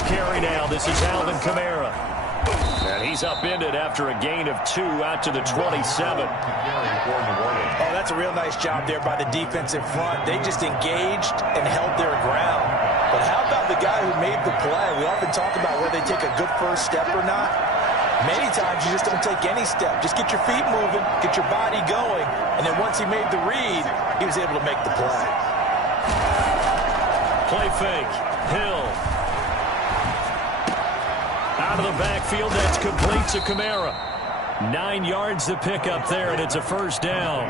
first carry now. This is Alvin Kamara. And he's upended after a gain of 2 out to the 27. Oh, that's a real nice job there by the defensive front. They just engaged and held their ground. But how about the guy who made the play? We often talk about whether they take a good first step or not. Many times you just don't take any step. Just get your feet moving, get your body going, and then once he made the read, he was able to make the play. Play fake. Hill. Out of the backfield, that's complete to Kamara. 9 yards to pick up there, and it's a first down.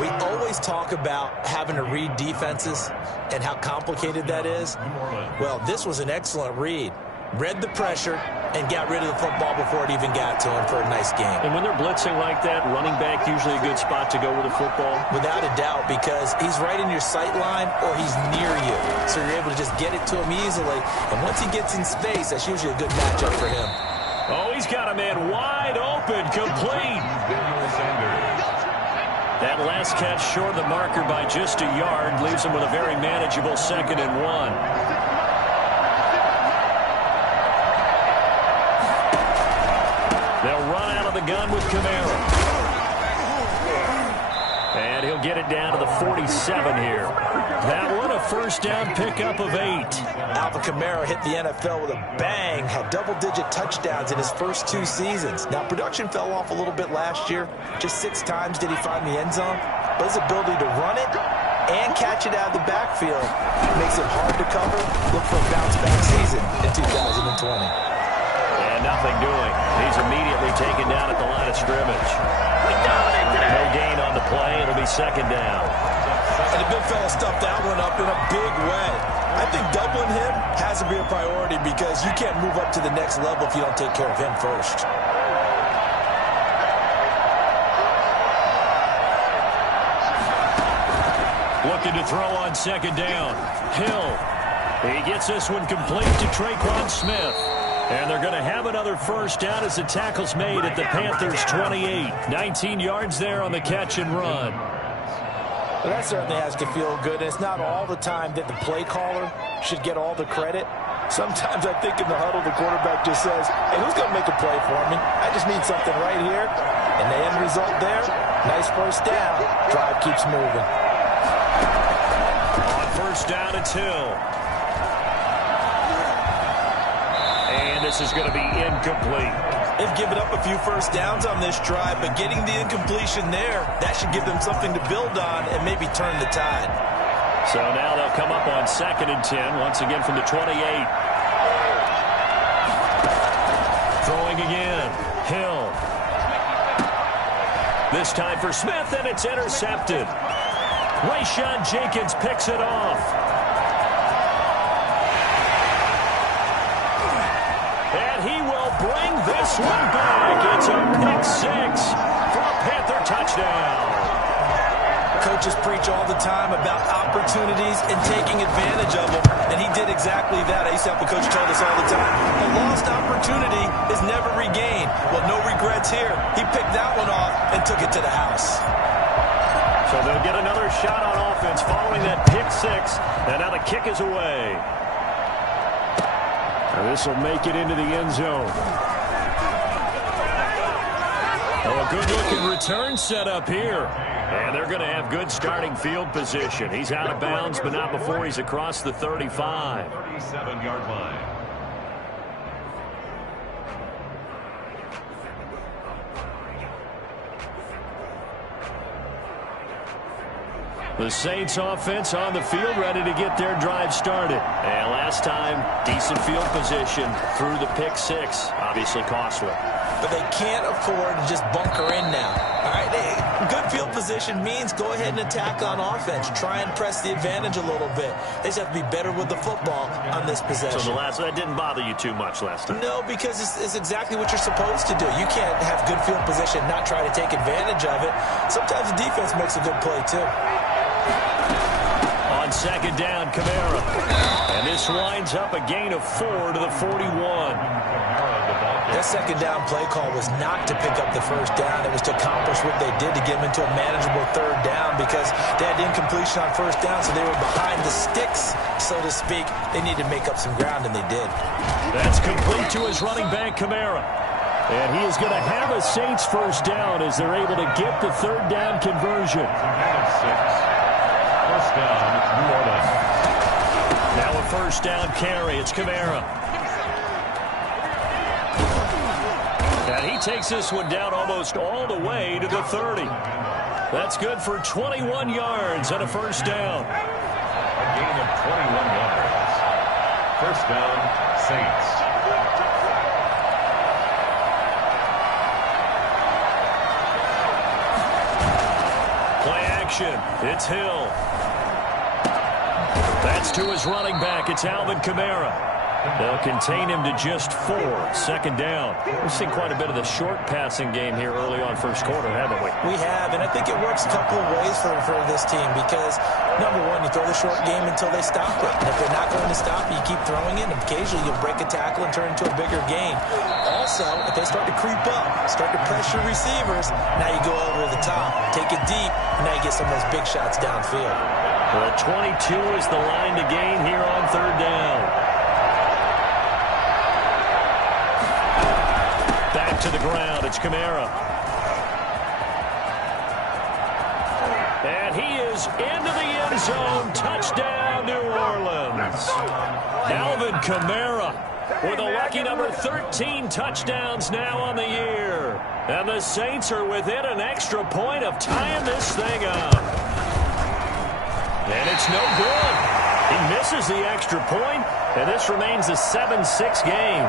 We always talk about having to read defenses and how complicated that is. Well, this was an excellent read. Read the pressure and got rid of the football before it even got to him for a nice game. And when they're blitzing like that, running back usually a good spot to go with the football? Without a doubt, because he's right in your sight line or he's near you. So you're able to just get it to him easily. And once he gets in space, that's usually a good matchup for him. Oh, he's got a man wide open, complete. That last catch short of the marker by just a yard leaves him with a very manageable 2nd and 1. They'll run out of the gun with Kamara. And he'll get it down to the 47 here. That one a first down pickup of 8. Alvin Kamara hit the NFL with a bang, had double-digit touchdowns in his first 2 seasons. Now, production fell off a little bit last year. Just 6 times did he find the end zone. But his ability to run it and catch it out of the backfield makes it hard to cover. Look for a bounce-back season in 2020. And nothing doing. He's immediately taken down at the line of scrimmage. No gain on the play. It'll be 2nd down. And the big fella stuffed that one up in a big way. I think doubling him has to be a priority because you can't move up to the next level if you don't take care of him first. Looking to throw on 2nd down. Hill. He gets this one complete to Traquan Smith. And they're going to have another first down as the tackle's made at the Panthers' 28. 19 yards there on the catch and run. Well, that certainly has to feel good. It's not all the time that the play caller should get all the credit. Sometimes I think in the huddle, the quarterback just says, hey, who's going to make a play for me? I just need something right here. And the end result there, nice first down. Drive keeps moving. On first down, it's Hill. And this is going to be incomplete. They've given up a few first downs on this drive, but getting the incompletion there, that should give them something to build on and maybe turn the tide. So now they'll come up on 2nd and 10, once again from the 28. Throwing again. Hill. This time for Smith, and it's intercepted. Rayshawn Jenkins picks it off. And he will bring this one back. It's a pick 6 for a Panther touchdown. Coaches preach all the time about opportunities and taking advantage of them, and he did exactly that. I used to have a coach tell us all the time, a lost opportunity is never regained. Well, no regrets here. He picked that one off and took it to the house. So they'll get another shot on offense following that pick 6, and now the kick is away. This will make it into the end zone. Oh, a good-looking return set up here. And they're going to have good starting field position. He's out of bounds, but not before he's across the 35. 37-yard line. The Saints offense on the field, ready to get their drive started. And last time, decent field position through the pick 6. Obviously costly. But they can't afford to just bunker in now. All right, good field position means go ahead and attack on offense. Try and press the advantage a little bit. They just have to be better with the football on this possession. So that didn't bother you too much last time? No, because it's exactly what you're supposed to do. You can't have good field position, not try to take advantage of it. Sometimes the defense makes a good play, too. On 2nd down, Kamara. And this winds up a gain of 4 to the 41. That second down play call was not to pick up the first down. It was to accomplish what they did to get them into a manageable third down because they had incompletion on first down, so they were behind the sticks, so to speak. They needed to make up some ground, and they did. That's complete to his running back, Kamara. And he is going to have a Saints first down as they're able to get the third down conversion. First down, New Orleans. Now a first down carry. It's Kamara. And he takes this one down almost all the way to the 30. That's good for 21 yards and a first down. A gain of 21 yards. First down, Saints. Play action. It's Hill. That's to his running back. It's Alvin Kamara. They'll contain him to just 4. Second down. We've seen quite a bit of the short passing game here early on first quarter, haven't we? We have, and I think it works a couple of ways for this team because, number one, you throw the short game until they stop it. And if they're not going to stop you, keep throwing it, and occasionally you'll break a tackle and turn it into a bigger gain. Also, if they start to creep up, start to pressure receivers, now you go over the top, take it deep, and now you get some of those big shots downfield. Well, 22 is the line to gain here on third down. Back to the ground. It's Kamara. And he is into the end zone. Touchdown, New Orleans. Alvin Kamara with a lucky number 13 touchdowns now on the year. And the Saints are within an extra point of tying this thing up. And it's no good. He misses the extra point, and this remains a 7-6 game.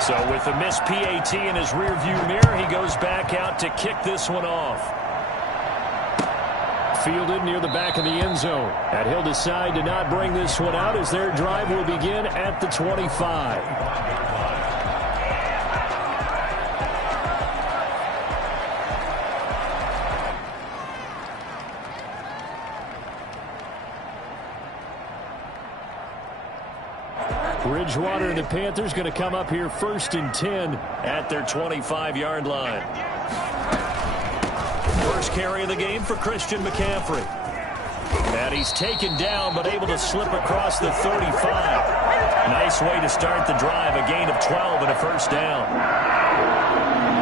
So with the missed PAT in his rearview mirror, he goes back out to kick this one off. Fielded near the back of the end zone. And he'll decide to not bring this one out as their drive will begin at the 25. Bridgewater and the Panthers going to come up here 1st and 10 at their 25-yard line. First carry of the game for Christian McCaffrey. And he's taken down but able to slip across the 35. Nice way to start the drive. A gain of 12 and a first down.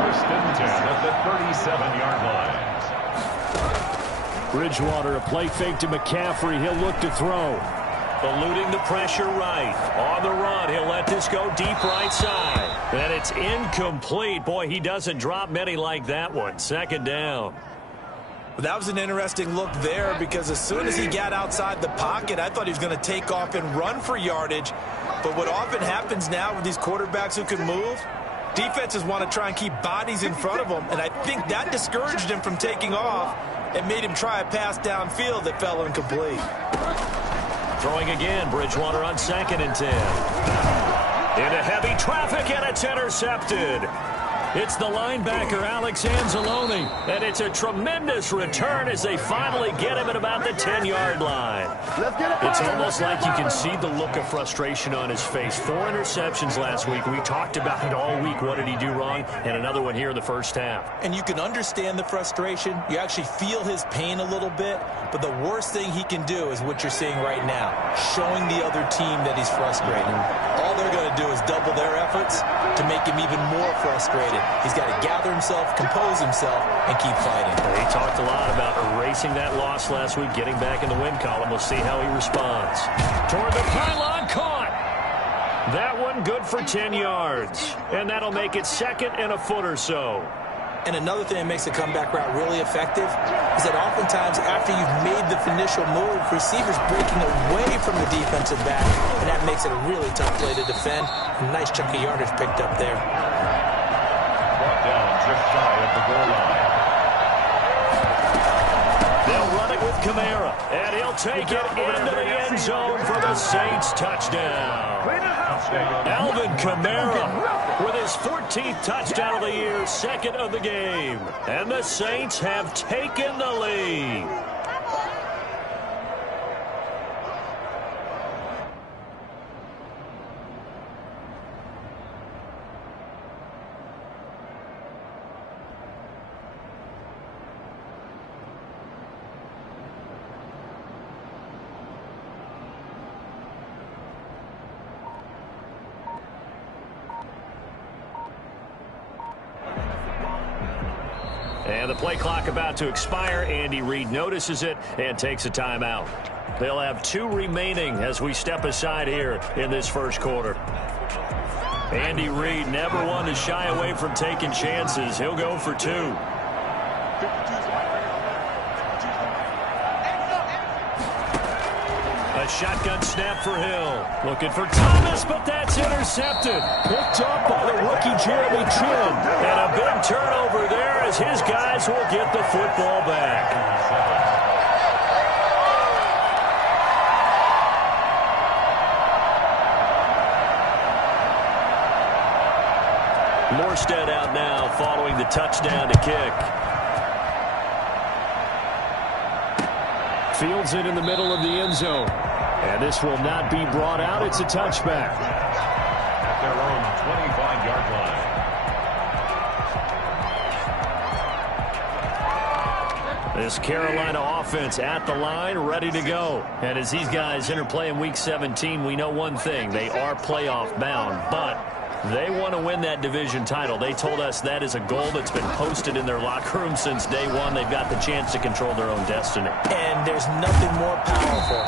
First and 10 at the 37-yard line. Bridgewater, a play fake to McCaffrey. He'll look to throw. Eluding the pressure right. On the run, he'll let this go deep right side. And it's incomplete. Boy, he doesn't drop many like that one. Second down. Well, that was an interesting look there because as soon as he got outside the pocket, I thought he was going to take off and run for yardage. But what often happens now with these quarterbacks who can move, defenses want to try and keep bodies in front of them. And I think that discouraged him from taking off and made him try a pass downfield that fell incomplete. Throwing again, Bridgewater on 2nd and 10. Into heavy traffic, and it's intercepted. It's the linebacker, Alex Anzalone, and it's a tremendous return as they finally get him at about the 10-yard line. It's almost like you can see the look of frustration on his face. 4 interceptions last week. We talked about it all week. What did he do wrong? And another one here in the first half. And you can understand the frustration. You actually feel his pain a little bit. But the worst thing he can do is what you're seeing right now, showing the other team that he's frustrated. All they're going to do is double their efforts to make him even more frustrated. He's got to gather himself, compose himself, and keep fighting. He talked a lot about erasing that loss last week, getting back in the win column. We'll see how he responds. Toward the pylon, caught. That one good for 10 yards. And that'll make it 2nd and a foot or so. And another thing that makes the comeback route really effective is that oftentimes after you've made the initial move, receivers breaking away from the defensive back, and that makes it a really tough play to defend. A nice chunk of yardage picked up there. Brought down just shy of the goal line. They'll run it with Kamara, and he'll take it into the end zone for the Saints touchdown. Alvin Kamara with his 14th touchdown of the year, 2nd of the game. And the Saints have taken the lead. And the play clock about to expire. Andy Reid notices it and takes a timeout. They'll have 2 remaining as we step aside here in this first quarter. Andy Reid never one to shy away from taking chances. He'll go for 2. A shotgun snap for Hill. Looking for Thomas, but that's intercepted. Picked up by the rookie Jeremy Chin. And a big turnover there as his guys will get the football back. Morstead out now following the touchdown to kick. Fields it in the middle of the end zone. And this will not be brought out. It's a touchback. At their own 25-yard line. This Carolina offense at the line, ready to go. And as these guys interplay in Week 17, we know one thing. They are playoff bound, but they want to win that division title. They told us that is a goal that's been posted in their locker room since day one. They've got the chance to control their own destiny. And there's nothing more powerful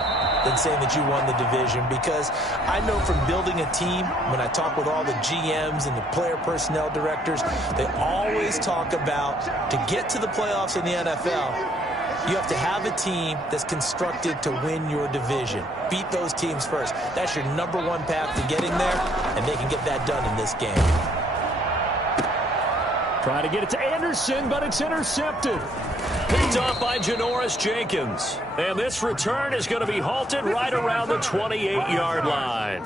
than saying that you won the division, because I know from building a team, when I talk with all the GMs and the player personnel directors, they always talk about to get to the playoffs in the NFL, you have to have a team that's constructed to win your division. Beat those teams first. That's your #1 path to getting there, and they can get that done in this game. Try to get it to Anderson, but it's intercepted. Picked off by Janoris Jenkins. And this return is going to be halted right around the 28-yard line.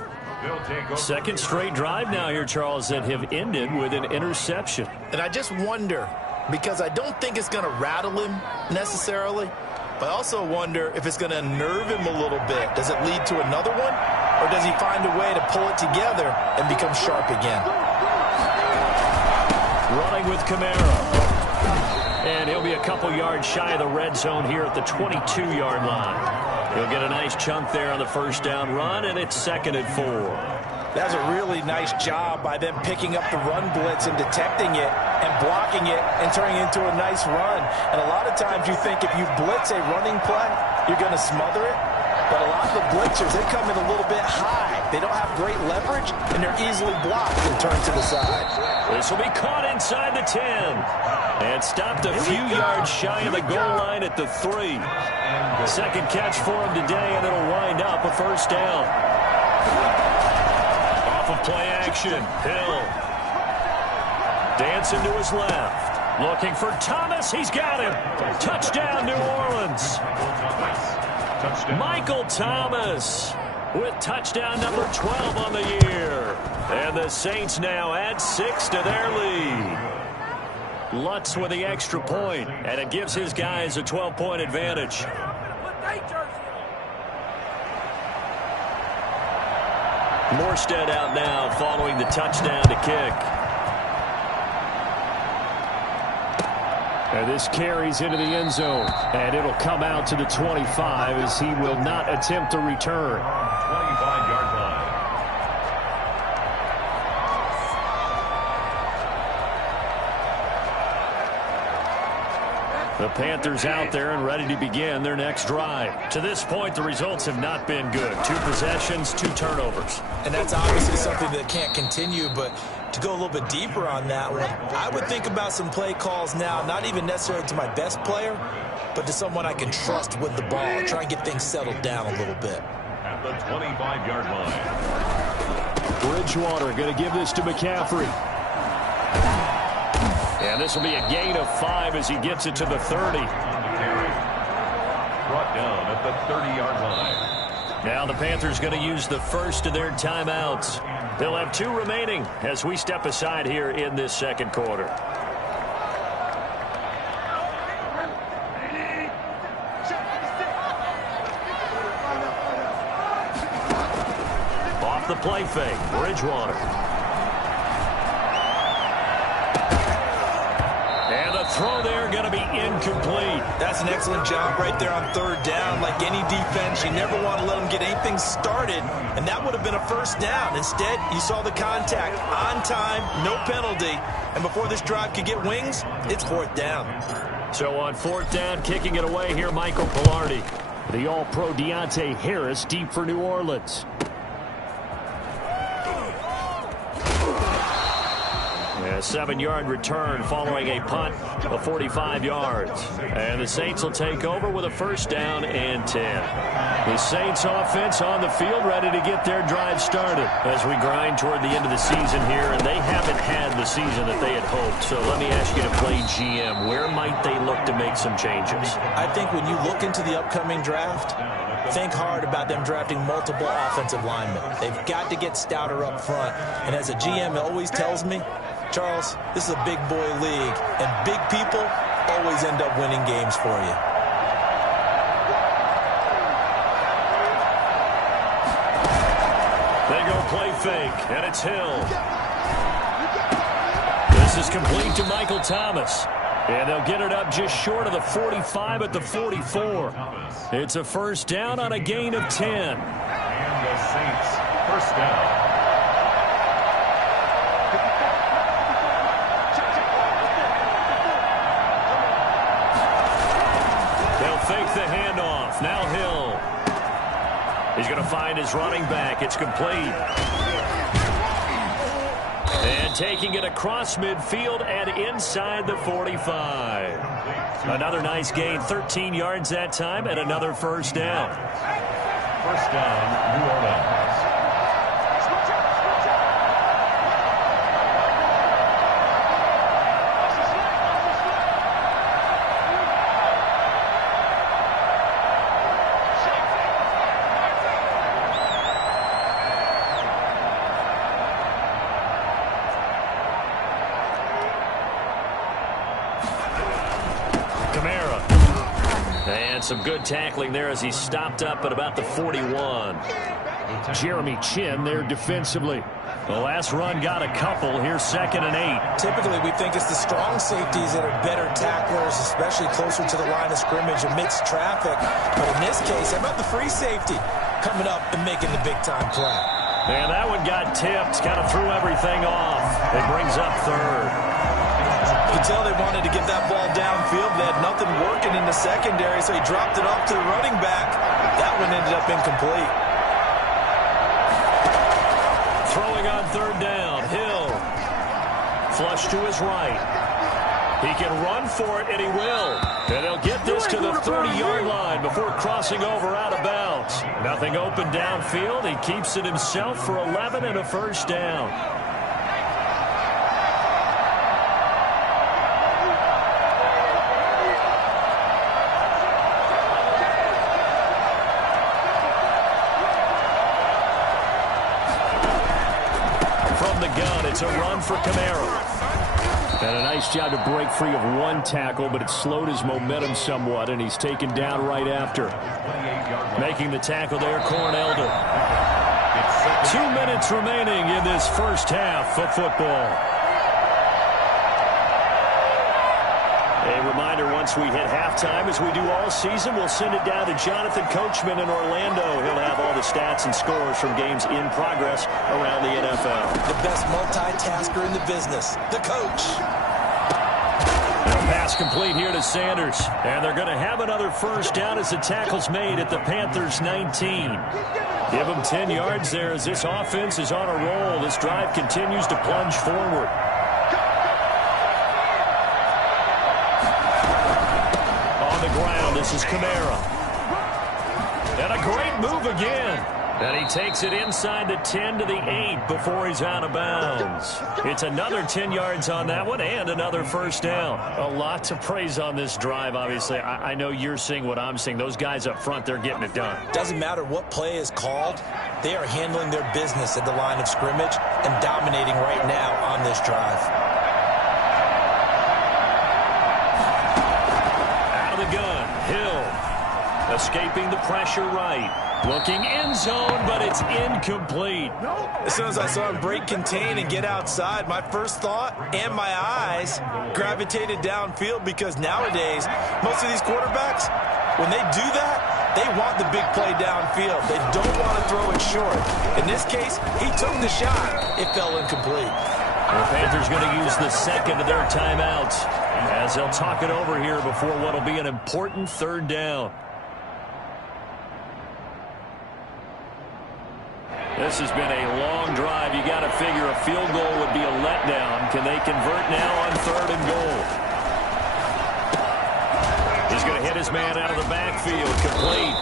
Second straight drive now here, Charles, that have ended with an interception. And I just wonder, because I don't think it's going to rattle him necessarily, but I also wonder if it's going to unnerve him a little bit. Does it lead to another one, or does he find a way to pull it together and become sharp again? Running with Kamara. And he'll be a couple yards shy of the red zone here at the 22-yard line. He'll get a nice chunk there on the first down run, and it's 2nd and 4. That was a really nice job by them picking up the run blitz and detecting it and blocking it and turning it into a nice run. And a lot of times you think if you blitz a running play, you're going to smother it. But a lot of the blitzers, they come in a little bit high. They don't have great leverage, and they're easily blocked and turned to the side. This will be caught inside the 10. And stopped a few yards shy of the goal line at the 3. Second catch for him today, and it'll wind up a first down. Off of play action, Hill. Dancing to his left. Looking for Thomas. He's got him. Touchdown, New Orleans. Michael Thomas with touchdown number 12 on the year. And the Saints now add 6 to their lead. Lutz with the extra point, and it gives his guys a 12-point advantage. Morstead out now following the touchdown to kick. And this carries into the end zone, and it'll come out to the 25 as he will not attempt to return. 25-yard line. The Panthers out there and ready to begin their next drive. To this point, the results have not been good. 2 possessions, 2 turnovers. And that's obviously something that can't continue, but to go a little bit deeper on that one, I would think about some play calls now, not even necessarily to my best player, but to someone I can trust with the ball. Try and get things settled down a little bit. At the 25-yard line. Bridgewater going to give this to McCaffrey. And this will be a gain of 5 as he gets it to the 30. Brought down at the 30-yard line. Now the Panthers going to use the first of their timeouts. They'll have 2 remaining as we step aside here in this second quarter. Off the play fake, Bridgewater. And a throw there going to be incomplete. That's an excellent job right there on third down. Like any defense, you never want to let them get anything started, and that would have been a first down. Instead, you saw the contact on time, no penalty, and before this drive could get wings, it's fourth down. So on fourth down, kicking it away here, Michael Pilardi. The All-Pro Deontay Harris deep for New Orleans. A 7-yard return following a punt of 45 yards. And the Saints will take over with a first down and 10. The Saints offense on the field ready to get their drive started as we grind toward the end of the season here, and they haven't had the season that they had hoped. So let me ask you to play GM. Where might they look to make some changes? I think when you look into the upcoming draft, think hard about them drafting multiple offensive linemen. They've got to get stouter up front. And as a GM always tells me, Charles, this is a big boy league, and big people always end up winning games for you. They go play fake, and it's Hill. This is complete to Michael Thomas. And they'll get it up just short of the 45 at the 44. It's a first down on a gain of 10. And the Saints first down. Fake the handoff. Now Hill. He's going to find his running back. It's complete. And taking it across midfield and inside the 45. Another nice gain. 13 yards that time and another first down. First down, New Orleans. Some good tackling there as he stopped up at about the 41. Jeremy Chin there defensively. The last run got a couple. Here's 2nd and 8. Typically, we think it's the strong safeties that are better tacklers, especially closer to the line of scrimmage amidst traffic. But in this case, how about the free safety coming up and making the big-time play? And that one got tipped, kind of threw everything off. It brings up 3rd. You could tell they wanted to get that ball downfield. They had nothing working in the secondary, so he dropped it off to the running back. That one ended up incomplete. Throwing on 3rd down, Hill. Flush to his right. He can run for it, and he will. And he'll get this to the 30-yard line before crossing over out of bounds. Nothing open downfield. He keeps it himself for 11 and a first down. It's a run for Kamara. And a nice job to break free of one tackle, but it slowed his momentum somewhat, and he's taken down right after. Making the tackle there, Corn Elder. 2 minutes remaining in this first half of football. A reminder, once we hit halftime, as we do all season, we'll send it down to Jonathan Coachman in Orlando. He'll have all the stats and scores from games in progress around the NFL. The best multitasker in the business, the coach. Pass complete here to Sanders. And they're going to have another first down as the tackle's made at the Panthers 19. Give them 10 yards there as this offense is on a roll. This drive continues to plunge forward. This is Kamara. And a great move again. And he takes it inside the 10 to the 8 before he's out of bounds. It's another 10 yards on that one and another first down. A lot to praise on this drive, obviously. I know you're seeing what I'm seeing. Those guys up front, they're getting it done. Doesn't matter what play is called. They are handling their business at the line of scrimmage and dominating right now on this drive. Hill. Escaping the pressure right. Looking end zone, but it's incomplete. As soon as I saw him break contain and get outside, my first thought and my eyes gravitated downfield, because nowadays, most of these quarterbacks, when they do that, they want the big play downfield. They don't want to throw it short. In this case, he took the shot. It fell incomplete. The Panthers going to use the second of their timeouts as they'll talk it over here before what will be an important third down. This has been a long drive. You got to figure a field goal would be a letdown. Can they convert now on 3rd and goal? He's going to hit his man out of the backfield. Complete.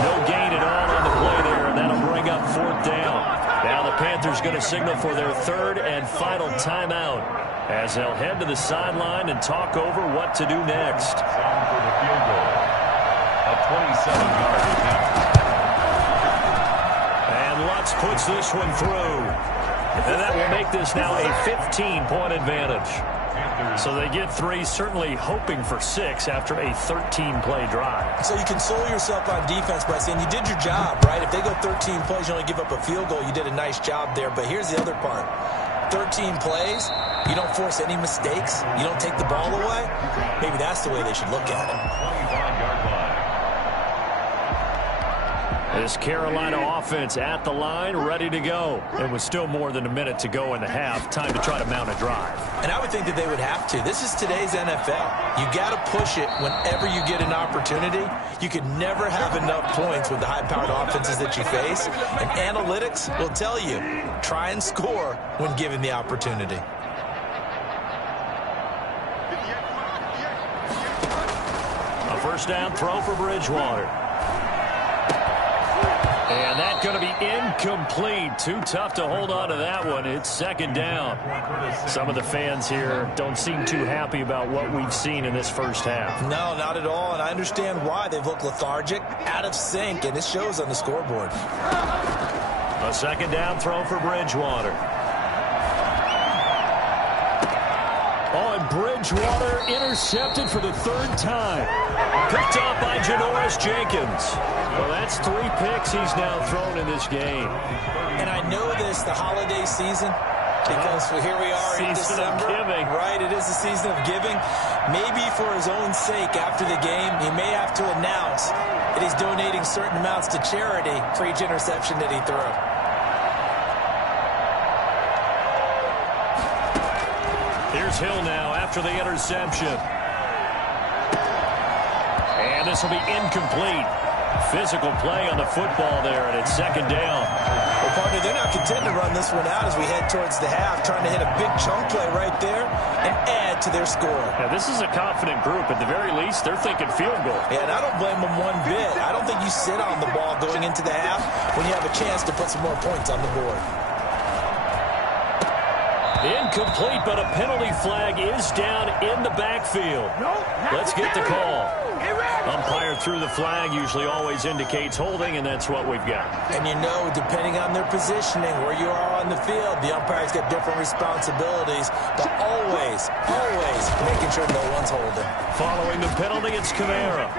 No gain at all on the play there, and that'll bring up 4th down. Now the Panthers going to signal for their 3rd and final timeout as they'll head to the sideline and talk over what to do next. Time for the field goal. A 27-yard attempt. Lutz puts this one through. And that will make this now a 15-point advantage. So they get 3, certainly hoping for 6 after a 13-play drive. So you console yourself on defense by saying you did your job, right? If they go 13 plays, you only give up a field goal, you did a nice job there. But here's the other part. 13 plays, you don't force any mistakes, you don't take the ball away. Maybe that's the way they should look at it. 25-yard line. This Carolina offense at the line, ready to go. It was still more than a minute to go in the half. Time to try to mount a drive. And I would think that they would have to. This is today's NFL. You got to push it whenever you get an opportunity. You could never have enough points with the high-powered offenses that you face. And analytics will tell you, try and score when given the opportunity. A first down throw for Bridgewater. And that's going to be incomplete. Too tough to hold on to that one. It's 2nd down. Some of the fans here don't seem too happy about what we've seen in this first half. No, not at all. And I understand why. They've looked lethargic, out of sync, and it shows on the scoreboard. A 2nd down throw for Bridgewater. Oh, and Bridgewater intercepted for the 3rd time. Picked off by Janoris Jenkins. Well, that's 3 picks he's now thrown in this game. And I know this, the holiday season, because here we are in December. Season of giving. Right, it is the season of giving. Maybe for his own sake after the game, he may have to announce that he's donating certain amounts to charity for each interception that he threw. Here's Hill now after the interception. And this will be incomplete. Physical play on the football there, and it's 2nd down. Well, partner, they're not content to run this one out as we head towards the half, trying to hit a big chunk play right there and add to their score. Now, this is a confident group. At the very least, they're thinking field goal. Yeah, and I don't blame them one bit. I don't think you sit on the ball going into the half when you have a chance to put some more points on the board. Incomplete, but a penalty flag is down in the backfield. Let's get the call. Umpire threw the flag, usually always indicates holding, and that's what we've got. And you know, depending on their positioning, where you are on the field, the umpire's got different responsibilities, but always making sure no one's holding. Following the penalty, it's Kamara.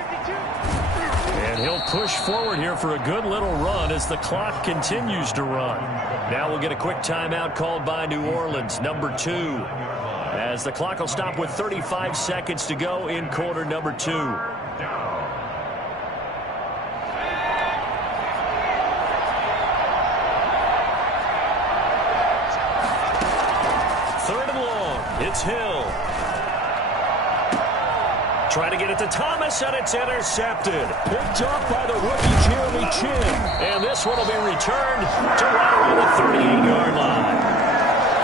And he'll push forward here for a good little run as the clock continues to run. Now we'll get a quick timeout called by New Orleans, number 2. As the clock will stop with 35 seconds to go in quarter number 2. 3rd and long. It's Hill. Trying to get it to Thomas, and it's intercepted. Picked off by the rookie Jeremy Chin. And this one will be returned to right around the 38-yard line.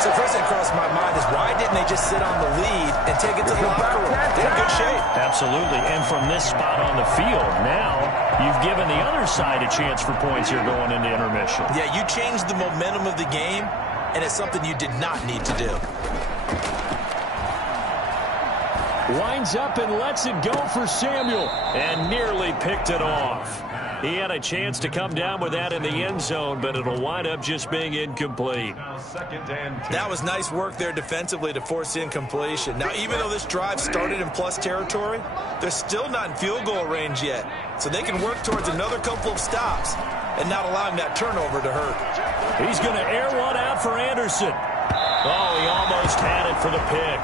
So first thing that crossed my mind is why didn't they just sit on the lead and take it to the locker room? They're in good shape. Absolutely. And from this spot on the field, now you've given the other side a chance for points here going into intermission. Yeah, you changed the momentum of the game, and it's something you did not need to do. Winds up and lets it go for Samuel. And nearly picked it off. He had a chance to come down with that in the end zone, but it'll wind up just being incomplete. That was nice work there defensively to force the incompletion. Now, even though this drive started in plus territory, they're still not in field goal range yet. So they can work towards another couple of stops and not allowing that turnover to hurt. He's going to air one out for Anderson. Oh, he almost had it for the pick.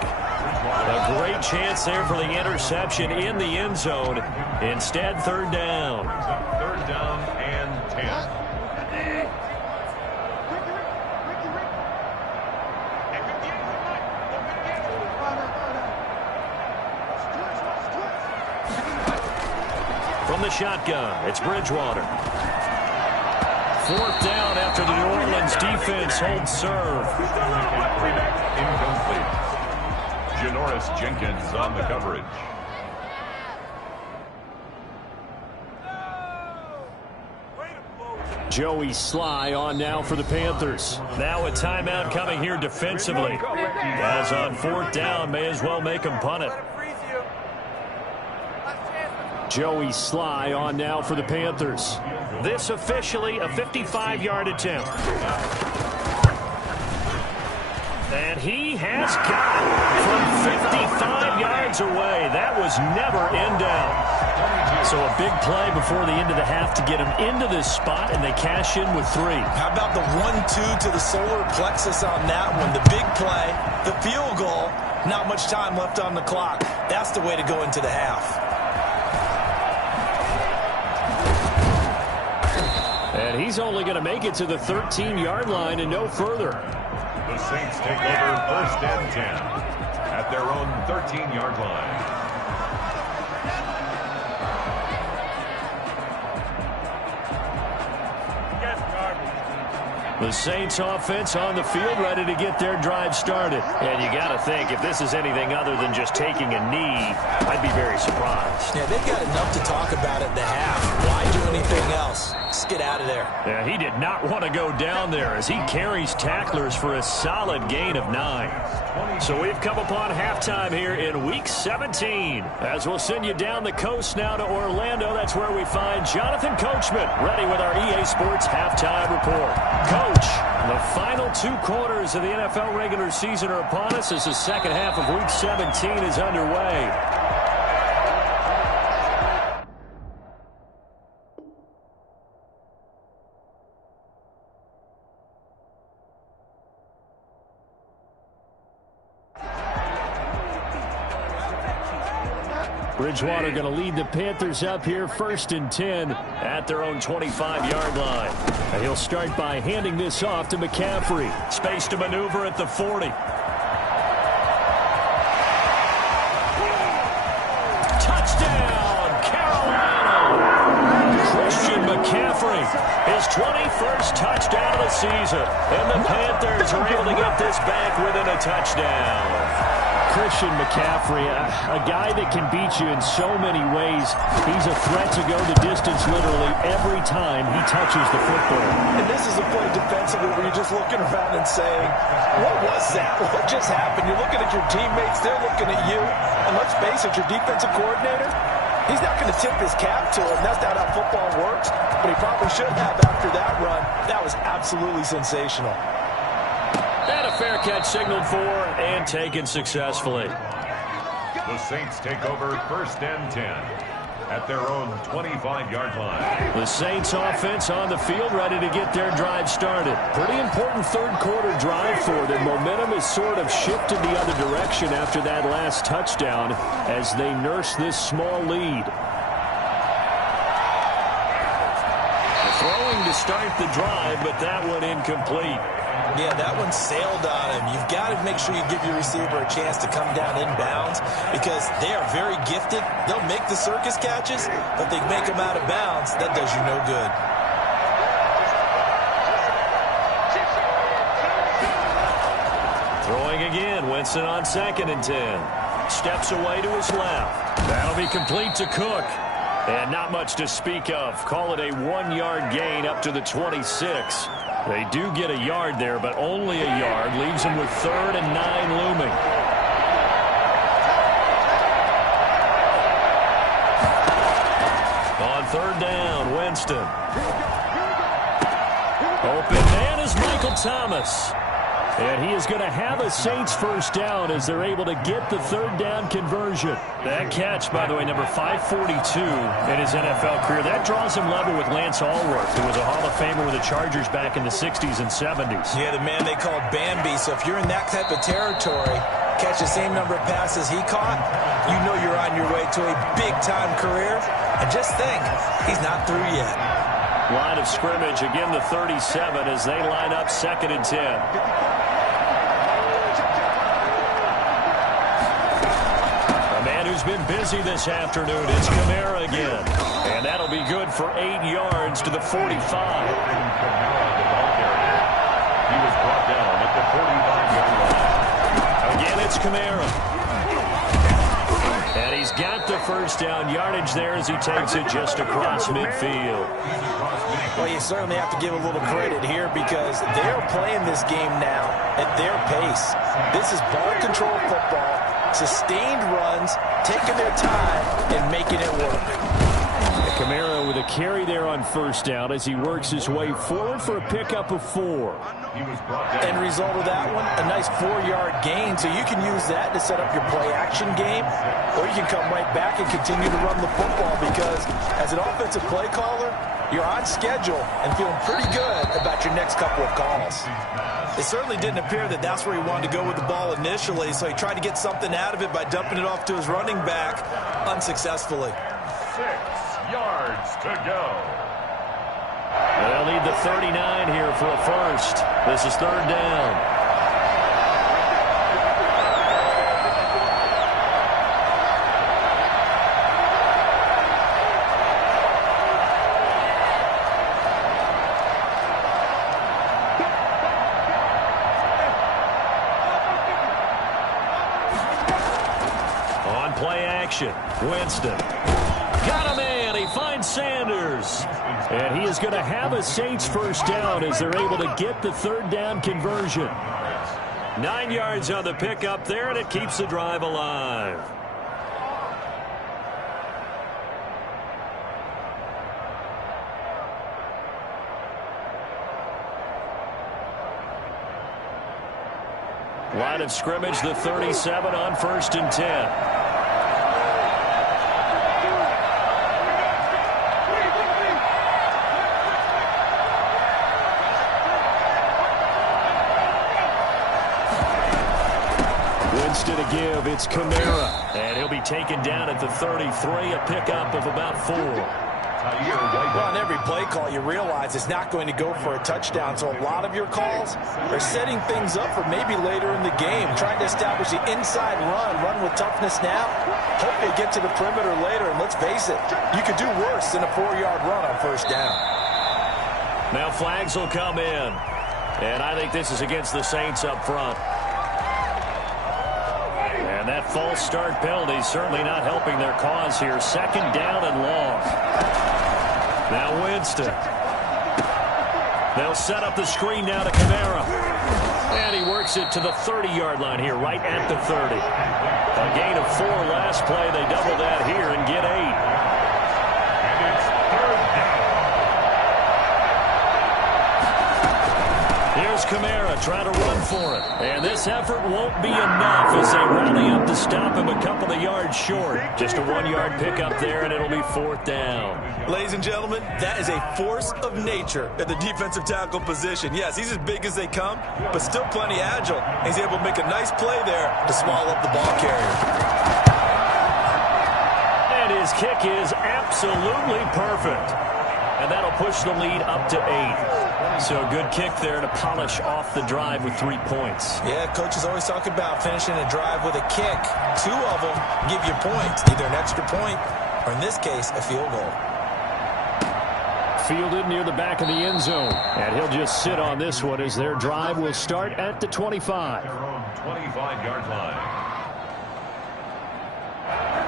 A great chance there for the interception in the end zone. Instead, third down. Third down and 10. From the shotgun, it's Bridgewater. Fourth down after the New Orleans defense holds serve. Incomplete. Janoris Jenkins on the coverage. Joey Sly on now for the Panthers. Now a timeout coming here defensively. As on fourth down, may as well make him punt it. Joey Sly on now for the Panthers. This officially a 55-yard attempt. And he has got it from 55 yards away. That was never in doubt. So a big play before the end of the half to get him into this spot, and they cash in with 3. How about the 1-2 to the solar plexus on that one? The big play, the field goal, not much time left on the clock. That's the way to go into the half. And he's only going to make it to the 13-yard line and no further. The Saints take over first and 10 at their own 13-yard line. The Saints offense on the field ready to get their drive started. And you got to think, if this is anything other than just taking a knee, I'd be very surprised. Yeah, they've got enough to talk about at the half. Why do anything else? Just get out of there. Yeah, he did not want to go down there as he carries tacklers for a solid gain of 9. So we've come upon halftime here in Week 17. As we'll send you down the coast now to Orlando, that's where we find Jonathan Coachman ready with our EA Sports Halftime Report. Coach, the final 2 quarters of the NFL regular season are upon us as the second half of Week 17 is underway. Bridgewater going to lead the Panthers up here first and 10 at their own 25-yard line. And he'll start by handing this off to McCaffrey. Space to maneuver at the 40. Touchdown, Carolina! Christian McCaffrey, his 21st touchdown of the season. And the Panthers are able to get this back within a touchdown. Christian McCaffrey, a guy that can beat you in so many ways. He's a threat to go the distance literally every time he touches the football. And this is a play defensively where you're just looking around and saying, what was that? What just happened? You're looking at your teammates. They're looking at you. And let's face it, your defensive coordinator, he's not going to tip his cap to him. That's not how football works. But he probably should have after that run. That was absolutely sensational. And a fair catch signaled for and taken successfully. The Saints take over first and 10 at their own 25-yard line. The Saints offense on the field ready to get their drive started. Pretty important third quarter drive for them. Momentum has sort of shifted the other direction after that last touchdown as they nurse this small lead. Throwing to start the drive, but that one incomplete. Yeah, that one sailed on him. You've got to make sure you give your receiver a chance to come down inbounds because they are very gifted. They'll make the circus catches, but they make them out of bounds. That does you no good. Throwing again, Winston on second and 10. Steps away to his left. That'll be complete to Cook. And not much to speak of. Call it a 1-yard gain up to the 26. They do get a yard there, but only a yard. Leaves them with 3rd and 9 looming. On 3rd down, Winston. Open man is Michael Thomas. And he is going to have a Saints first down as they're able to get the third down conversion. That catch, by the way, number 542 in his NFL career. That draws him level with Lance Allworth, who was a Hall of Famer with the Chargers back in the 60s and 70s. Yeah, the man they called Bambi. So if you're in that type of territory, catch the same number of passes he caught, you know you're on your way to a big-time career. And just think, he's not through yet. Line of scrimmage, again the 37 as they line up 2nd and 10. Who's been busy this afternoon. It's Kamara again. And that'll be good for 8 yards to the 45. He was brought down at the 45-yard line. Again, it's Kamara. And he's got the first down yardage there as he takes it just across midfield. Well, you certainly have to give a little credit here because they're playing this game now at their pace. This is ball control football. Sustained runs, taking their time, and making it work. Kamara with a carry there on first down as he works his way forward for a pickup of 4. End result of that one, a nice 4-yard gain, so you can use that to set up your play-action game, or you can come right back and continue to run the football because as an offensive play caller, you're on schedule and feeling pretty good about your next couple of calls. It certainly didn't appear that that's where he wanted to go with the ball initially, so he tried to get something out of it by dumping it off to his running back unsuccessfully. 6 yards to go. They'll need the 39 here for a first. This is 3rd down. Winston. Got a man. He finds Sanders. And he is going to have a Saints first down as they're able to get the 3rd down conversion. 9 yards on the pickup there, and it keeps the drive alive. Line of scrimmage, the 37 on 1st and 10. To give, it's Kamara, and he'll be taken down at the 33, a pickup of about 4. Well, on every play call, you realize it's not going to go for a touchdown, so a lot of your calls are setting things up for maybe later in the game, trying to establish the inside run with toughness now, hopefully get to the perimeter later, and let's face it, you could do worse than a 4-yard run on first down. Now flags will come in, and I think this is against the Saints up front. And that false start penalty certainly not helping their cause here. 2nd down and long. Now Winston. They'll set up the screen now to Kamara. And he works it to the 30-yard line here, right at the 30. A gain of 4 last play. They double that here and get 8. And it's 3rd down. Here's Kamara trying to run for it. And this effort won't be enough as they rally up to stop him a couple of yards short. Just a 1-yard pickup there, and it'll be 4th down. Ladies and gentlemen, that is a force of nature at the defensive tackle position. Yes, he's as big as they come, but still plenty agile. He's able to make a nice play there to swallow up the ball carrier. And his kick is absolutely perfect. And that'll push the lead up to 8. So good kick there to polish off the drive with 3 points. Yeah, coaches always talk about finishing a drive with a kick. 2 of them give you points, either an extra point or, in this case, a field goal. Fielded near the back of the end zone. And he'll just sit on this one as their drive will start at the 25. Their own 25-yard line.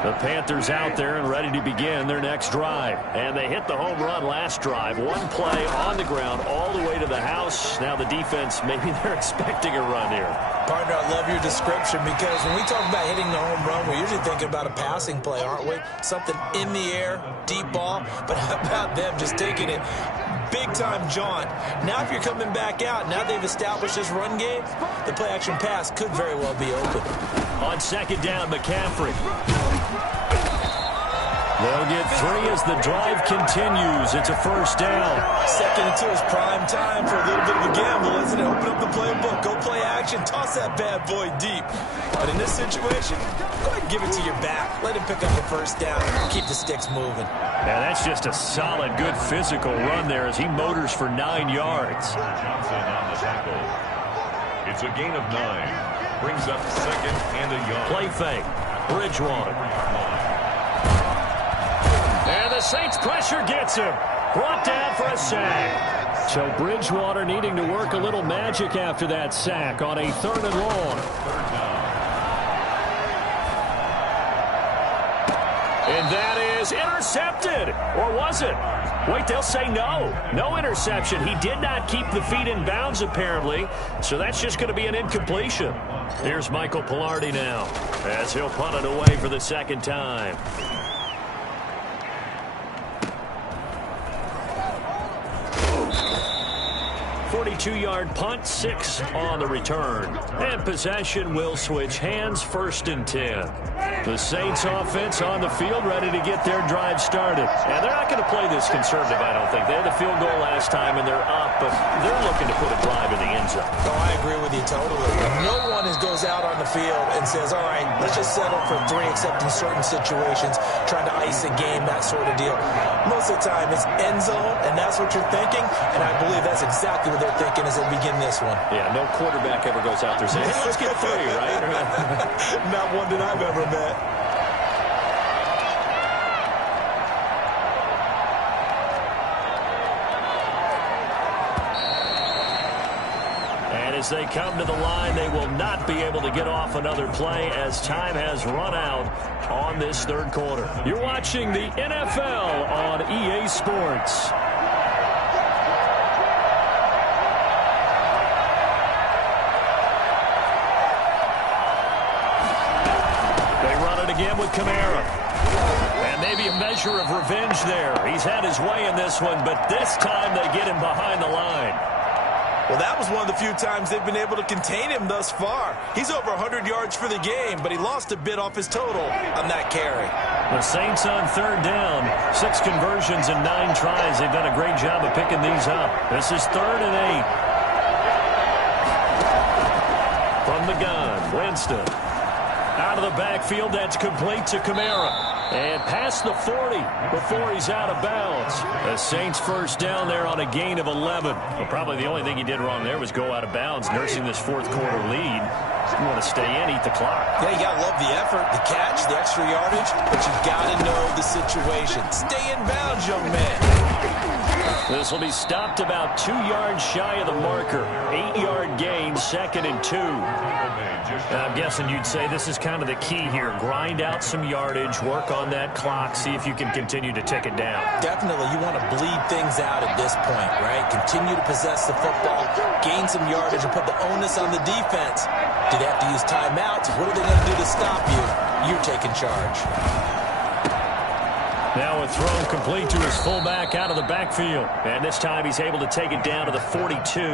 The Panthers out there and ready to begin their next drive. And they hit the home run last drive. 1 play on the ground all the way to the house. Now the defense, maybe they're expecting a run here. Partner, I love your description because when we talk about hitting the home run, we're usually thinking about a passing play, aren't we? Something in the air, deep ball. But how about them just taking it big-time jaunt? Now if you're coming back out, now they've established this run game, the play-action pass could very well be open. On second down, McCaffrey. They'll get 3 as the drive continues. It's a first down. 2nd and 2 is prime time for a little bit of a gamble, isn't it? Open up the playbook, go play action, toss that bad boy deep. But in this situation, go ahead and give it to your back. Let him pick up the first down. Keep the sticks moving. Yeah, that's just a solid, good physical run there as he motors for 9 yards. Johnson on the tackle. It's a gain of 9. Brings up 2nd and a yard. Play fake. Bridgewater. And the Saints pressure gets him. Brought down for a sack. So Bridgewater needing to work a little magic after that sack on a 3rd and long. And that is intercepted. Or was it? Wait, they'll say no. No interception. He did not keep the feet in bounds, apparently. So that's just going to be an incompletion. Here's Michael Pilardi now as he'll punt it away for the 2nd time. 42-yard punt, 6 on the return. And possession will switch hands, 1st and 10. The Saints offense on the field ready to get their drive started. And they're not going to play this conservative, I don't think. They had the field goal last time and they're up, but they're looking to put a drive in the end zone. Oh, I agree with you totally. No one goes out on the field and says, all right, let's just settle for 3, except in certain situations, trying to ice a game, that sort of deal. Most of the time it's end zone, and that's what you're thinking, and I believe that's exactly what they're thinking as they begin this one. Yeah, no quarterback ever goes out there saying, hey, let's get 3, right? Not one that I've ever met. And as they come to the line, they will not be able to get off another play as time has run out on this 3rd quarter. You're watching the NFL on EA Sports. Again with Kamara. And maybe a measure of revenge there. He's had his way in this one, but this time they get him behind the line. Well, that was one of the few times they've been able to contain him thus far. He's over 100 yards for the game, but he lost a bit off his total on that carry. The Saints on 3rd down. 6 conversions and 9 tries. They've done a great job of picking these up. This is 3rd and 8. From the gun, Winston. Out of the backfield, that's complete to Kamara. And past the 40 before he's out of bounds. The Saints first down there on a gain of 11. Well, probably the only thing he did wrong there was go out of bounds, nursing this 4th quarter lead. You want to stay in, eat the clock. Yeah, you got to love the effort, the catch, the extra yardage, but you got to know the situation. Stay in bounds, young man. This will be stopped about 2 yards shy of the marker. 8-yard gain, 2nd and 2. I'm guessing you'd say this is kind of the key here. Grind out some yardage, work on that clock, see if you can continue to tick it down. Definitely, you want to bleed things out at this point, right? Continue to possess the football, gain some yardage, and put the onus on the defense. Do they have to use timeouts? What are they going to do to stop you? You're taking charge. Now a throw complete to his fullback out of the backfield. And this time he's able to take it down to the 42.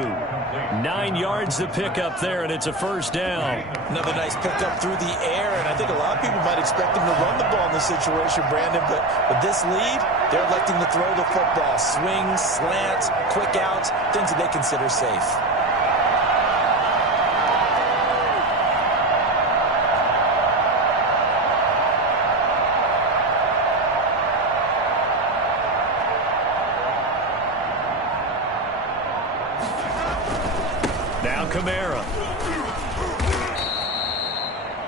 9 yards to pick up there, and it's a first down. Another nice pickup through the air, and I think a lot of people might expect him to run the ball in this situation, Brandon, but with this lead, they're electing to throw the football. Swings, slants, quick outs, things that they consider safe. Kamara.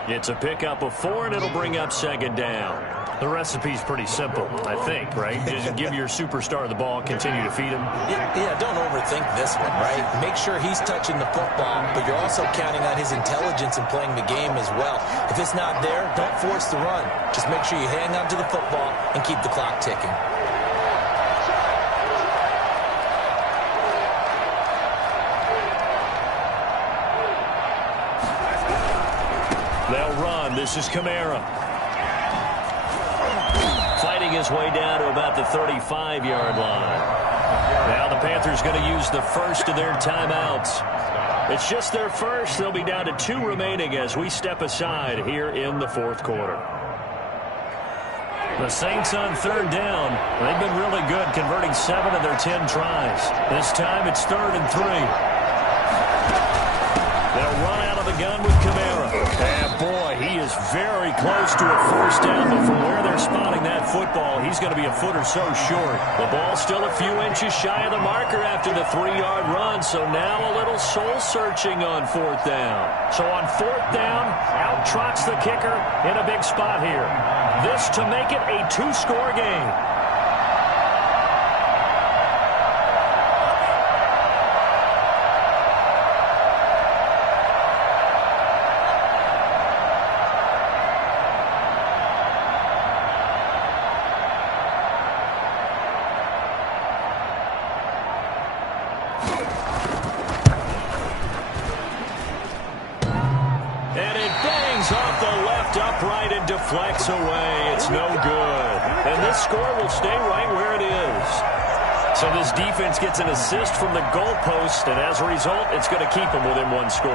It's a pickup of 4, and it'll bring up 2nd down. The recipe's pretty simple, I think, right? Just give your superstar the ball, continue to feed him. Yeah, don't overthink this one, right? Make sure he's touching the football, but you're also counting on his intelligence in playing the game as well. If it's not there, don't force the run. Just make sure you hang on to the football and keep the clock ticking. This is Kamara. Fighting his way down to about the 35-yard line. Now the Panthers going to use the first of their timeouts. It's just their first. They'll be down to 2 remaining as we step aside here in the fourth quarter. The Saints on third down. They've been really good, converting 7 of their 10 tries. This time it's 3rd and 3. They'll run out of the gun with Kamara. And boy, he is very close to a first down, but from where they're spotting that football, he's going to be a foot or so short. The ball's still a few inches shy of the marker after the 3-yard run, so now a little soul-searching on 4th down. So on 4th down, out trots the kicker in a big spot here. This to make it a 2-score game. Upright and deflects away. It's no good. And this score will stay right where it is. So this defense gets an assist from the goalpost, and as a result, it's going to keep them within 1 score.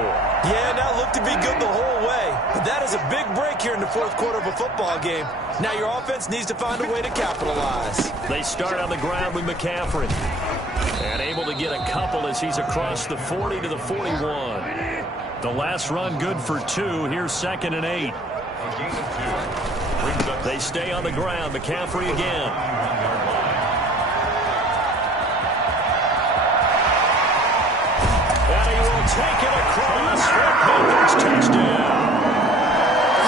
Yeah, now look to be good the whole way. But that is a big break here in the fourth quarter of a football game. Now your offense needs to find a way to capitalize. They start on the ground with McCaffrey. And able to get a couple as he's across the 40 to the 41. The last run good for 2. Here's 2nd and 8. They stay on the ground. McCaffrey again. And he will take it across for Panthers touchdown.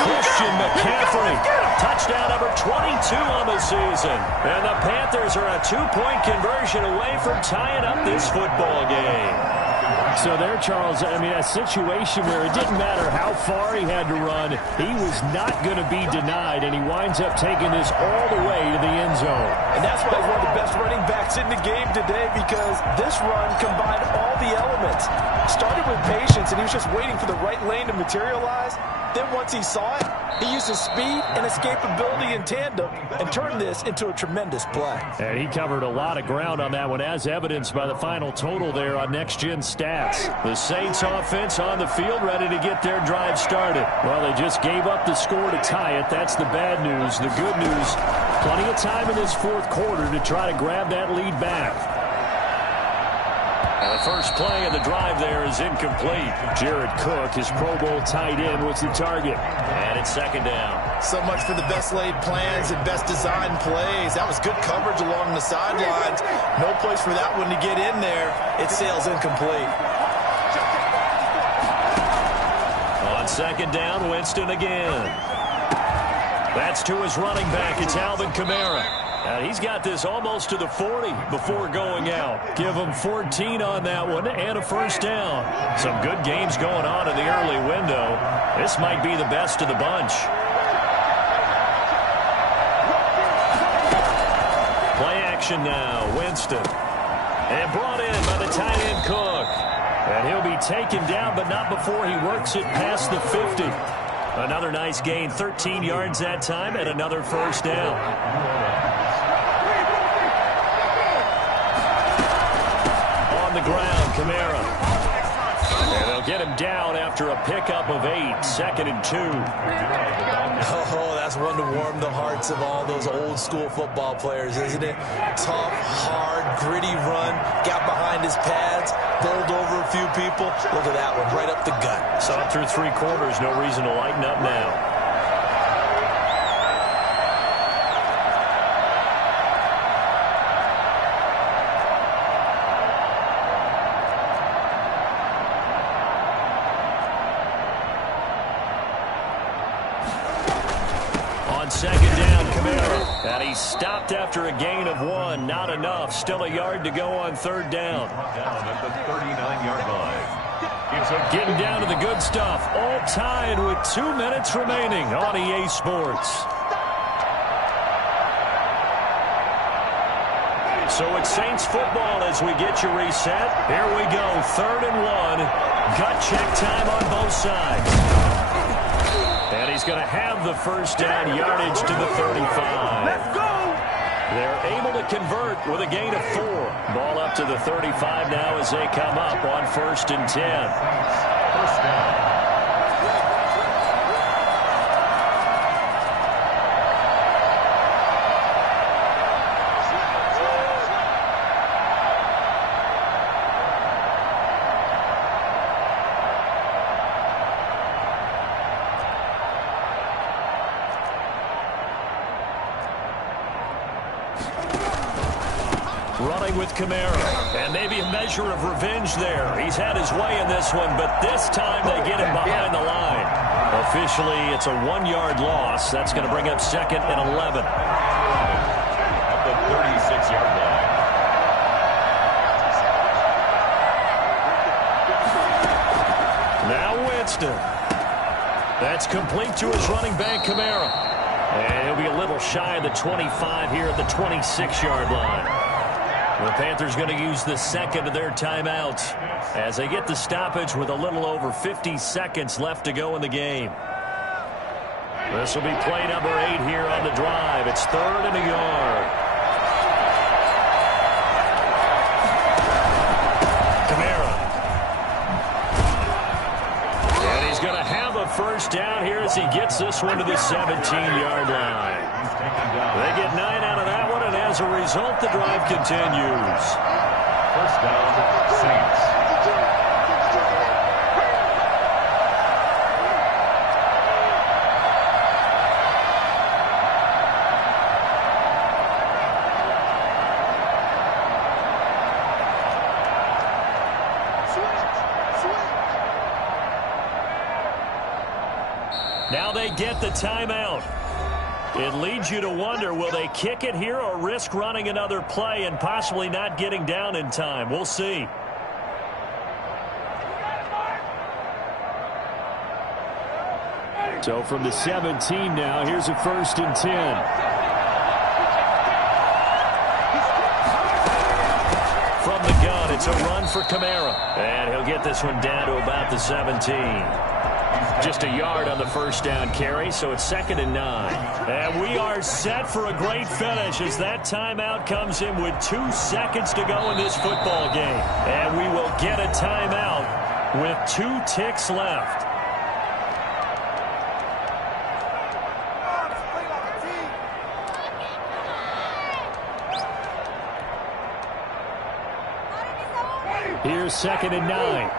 Christian McCaffrey, touchdown number 22 on the season. And the Panthers are a 2-point conversion away from tying up this football game. So there, Charles, I mean, a situation where it didn't matter how far he had to run, he was not going to be denied, and he winds up taking this all the way to the end zone. And that's why he's one of the best running backs in the game today, because this run combined all the elements. Started with patience, and he was just waiting for the right lane to materialize. Then once he saw it, he used his speed and escapability in tandem and turned this into a tremendous play. And he covered a lot of ground on that one, as evidenced by the final total there on Next Gen Stats. The Saints offense on the field, ready to get their drive started. Well, they just gave up the score to tie it. That's the bad news. The good news, plenty of time in this fourth quarter to try to grab that lead back. The first play of the drive there is incomplete. Jared Cook, his Pro Bowl tight end, was the target. And it's 2nd down. So much for the best laid plans and best designed plays. That was good coverage along the sidelines. No place for that one to get in there. It sails incomplete. On 2nd down, Winston again. That's to his running back. It's Alvin Kamara. He's got this almost to the 40 before going out. Give him 14 on that one and a first down. Some good games going on in the early window. This might be the best of the bunch. Play action now. Winston. And brought in by the tight end Cook. And he'll be taken down, but not before he works it past the 50. Another nice gain, 13 yards that time, and another first down. The ground, Kamara. And they'll get him down after a pickup of 8, 2nd and 2. Oh, that's one to warm the hearts of all those old school football players, isn't it? Tough, hard, gritty run, got behind his pads, bowled over a few people. Look at that one, right up the gut. Saw it through 3 quarters, no reason to lighten up now. Second down, Kamara. And he stopped after a gain of 1. Not enough. Still a yard to go on 3rd down. Down at the 39-yard line. Getting down to the good stuff. All tied with 2 minutes remaining on EA Sports. So it's Saints football as we get you reset. Here we go. 3rd and 1. Gut check time on both sides. And he's going to have the first down, yardage to the 35. Let's go! They're able to convert with a gain of 4. Ball up to the 35 now as they come up on 1st and 10. First down. Running with Kamara, and maybe a measure of revenge there. He's had his way in this one, but this time they get him behind the line. Officially, it's a 1-yard loss. That's going to bring up 2nd and 11. At the 36-yard line. Now Winston. That's complete to his running back, Kamara. And he'll be a little shy of the 25 here at the 26-yard line. The Panthers going to use the second of their timeouts as they get the stoppage with a little over 50 seconds left to go in the game. This will be play number 8 here on the drive. It's 3rd and a yard. Kamara. And he's going to have a first down here as he gets this one to the 17-yard line. They get 9 out of that one, and as a result, the drive continues. First down, Saints. Now they get the timeout. It leads you to wonder, will they kick it here or risk running another play and possibly not getting down in time? We'll see. So from the 17 now, here's a 1st and 10. From the gun, it's a run for Kamara. And he'll get this one down to about the 17. Just a yard on the first down carry, so it's 2nd and 9. And we are set for a great finish as that timeout comes in with 2 seconds to go in this football game. And we will get a timeout with 2 ticks left. Here's 2nd and 9.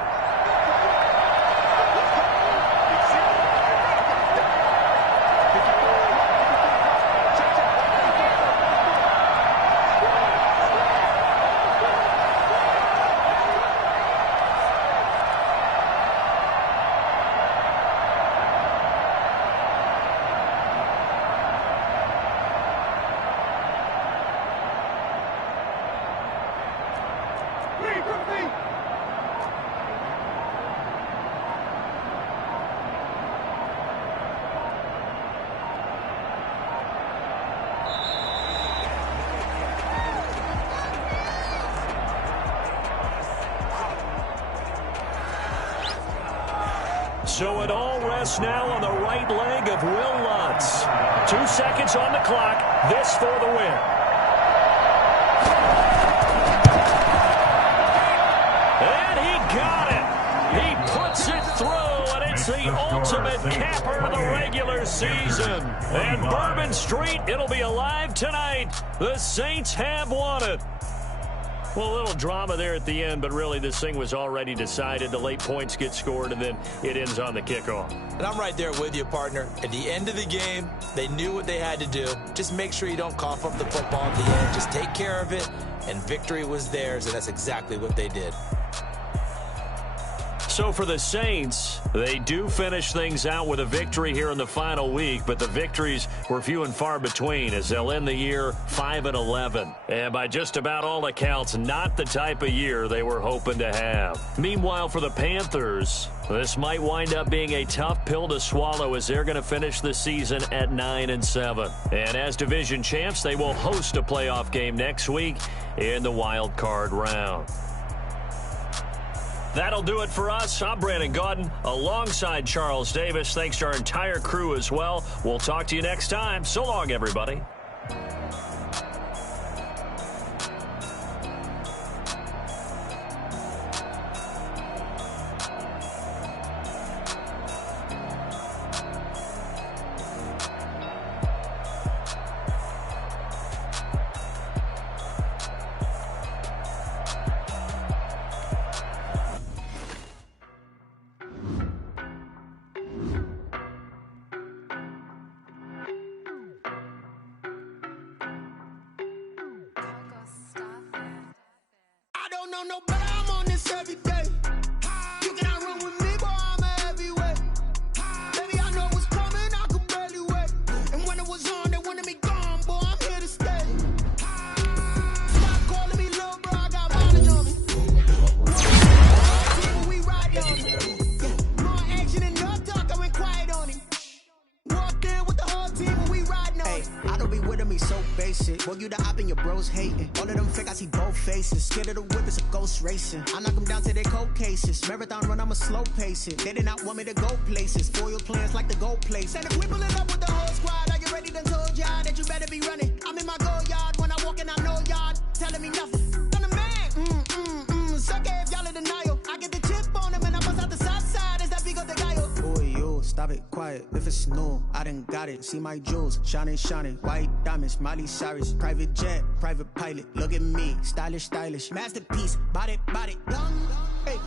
So it all rests now on the right leg of Will Lutz. 2 seconds on the clock. This for the win. And he got it. He puts it through, and it's the ultimate capper of the regular season. And Bourbon Street, it'll be alive tonight. The Saints have won it. Well, a little drama there at the end, but really this thing was already decided. The late points get scored, and then it ends on the kickoff. And I'm right there with you, partner. At the end of the game, they knew what they had to do. Just make sure you don't cough up the football at the end. Just take care of it, and victory was theirs, and that's exactly what they did. So for the Saints, they do finish things out with a victory here in the final week, but the victories were few and far between as they'll end the year 5-11. And by just about all accounts, not the type of year they were hoping to have. Meanwhile, for the Panthers, this might wind up being a tough pill to swallow as they're going to finish the season at 9-7. And as division champs, they will host a playoff game next week in the wild card round. That'll do it for us. I'm Brandon Gaudin alongside Charles Davis. Thanks to our entire crew as well. We'll talk to you next time. So long, everybody. No, but I'm on this every day. You cannot run with me, boy, I'm a heavyweight. Baby, I know what's coming, I could barely wait. And when it was on, they wanted me gone, boy, I'm here to stay. Stop calling me little bro, I got mileage on me. We ride on it. Yeah, more action and no talk, I went quiet on him. Walked in with the whole team when we riding on it. I don't be with me so basic. Boy, you the op and your bros hating. All of them fake, I see both faces. Scared of the whip, it's a ghost racing. I knock them down to their cold cases. Marathon run, I'ma slow pace it. They did not want me to go places. Foil plans like the gold place. And if we pull it up with the whole squad, are you ready? Done told y'all that you better be running. I'm in my go yard when I walk in, I know y'all telling me nothing. I'm the man. Suck it if y'all in denial. I get the chip on him and I bust out the south side. Is that big of the guy? Boy, you stop it, quiet. If it's new, I done got it. See my jewels, shining, white diamonds, Miley Cyrus, private jet, private pilot. Look at me, stylish, masterpiece, body, young. Hey.